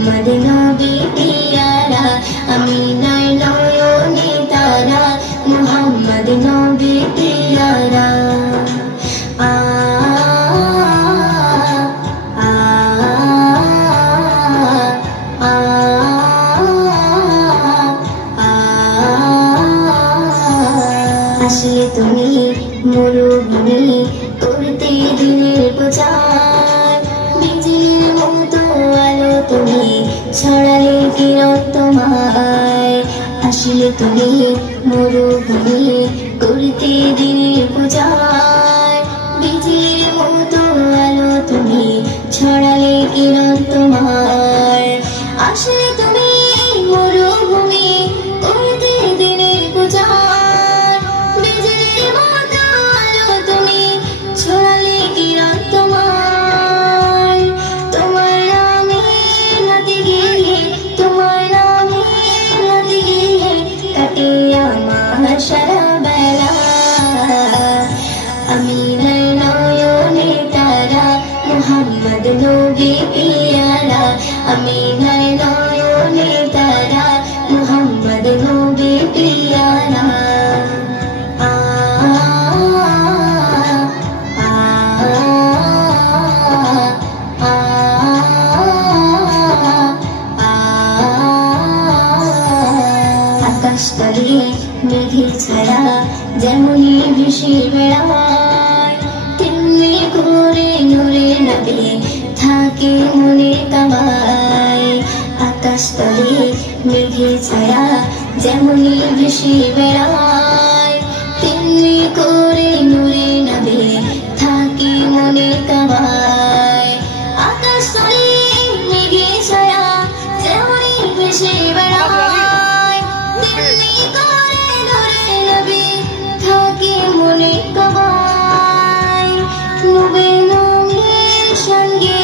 মুহাম্মদ নবী পিয়ারা আমিনার নয়নে তারা মুহাম্মদ নবী পিয়ারা আ আ আ আসলে তুমি মরুভূমি করতে দিনের প্রচার বিজলির মতো আলো তুমি ছড়ালে কিরণ তোমায় আসলে তুমি মরুভূমি করতে দিনের প্রচার বিজলির মতো আলো তুমি ছড়ালে কিরণ তোমার আসলে তুমি মরুভূমি করতে দিনের প্রচার বিজলির মতো আলো তুমি ছড়ালে কিরণ তোমার তোমার নামে নাতে গিয়ে তোমার নামে নাতে গিয়ে কাটে আমার সারা বেলা আমিনার নয়নে তারা মুহাম্মদ নবী পিয়ারা আমিনার নয়নে তারা মুহাম্মদ নবী পিয়ারা আ আ আ আকাশ তলে মেঘের ছায়া যেমনি ভেসে বেড়ায় তেমনি করে নূরে নবী থাকে মনে কামায় আকাশ তলে মেঘের ছায়া যেমনি ভেসে বেড়ায় তেমনি করে নূরে নবী থাকে মনে কামায় আকাশ তলে মেঘের ছায়া যেমনি ভেসে বেড়ায় তেমনি করে নূরে নবী থাকে মনে কামায় নবী নামের সঙ্গে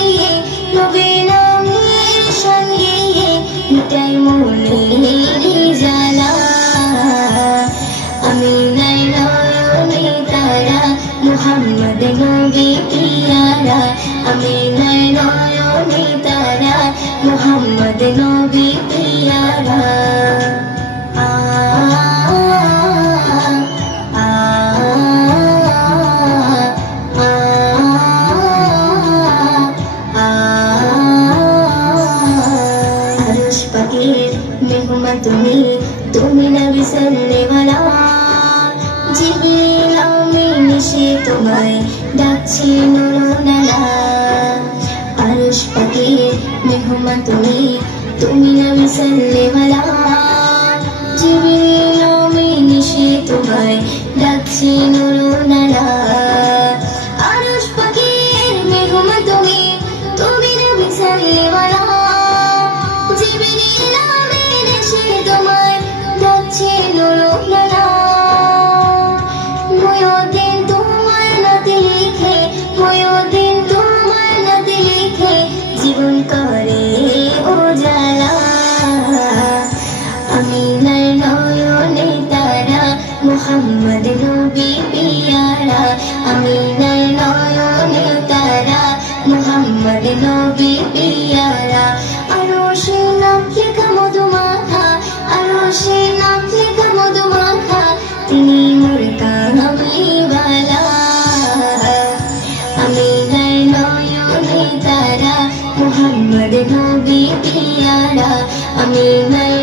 নবী নামের সঙ্গে মিটাই মনের জ্বালা আমিনার নয়নে তারা মুহাম্মদ নবী পিয়ারা আমিনার নয়নে তারা মুহাম্মদ নবী পিয়ারা আ আ আরশ পাকের মেহমান তুমি তুমি নবী সাল্লেওয়ালা জিবরিল আমিন এসে তোমায় ডাকছে নুরুনালা আরশ পাকের মেহমান তুমি তুমি নবী সাল্লেওয়ালা জিবরিল আমিন এসে তোমায় ডাকছে নুরুনালা আরশ পাকের মেহমান তুমি তুমি নবী সাল্লেওয়ালা জিবরিল আমিন এসে তোমায় ডাকছে নুরুনালা ময়দিন তোমার নাতে লিখে ময়দিন তোমার নাতে লিখে জীবন করে উজালা আমিনার নয়নে তারা মুহাম্মদ নবী পিয়ারা আমিনার নয়নে তারা মুহাম্মদ নবী পিয়ারা আরশে নাম লেখা মধুমাখা আরশে নাম লেখা মধুমাখা তিনি মোর কামলিওয়ালা আমিনার নয়নে তারা মুহাম্মদ নবী পিয়ারা আমিনার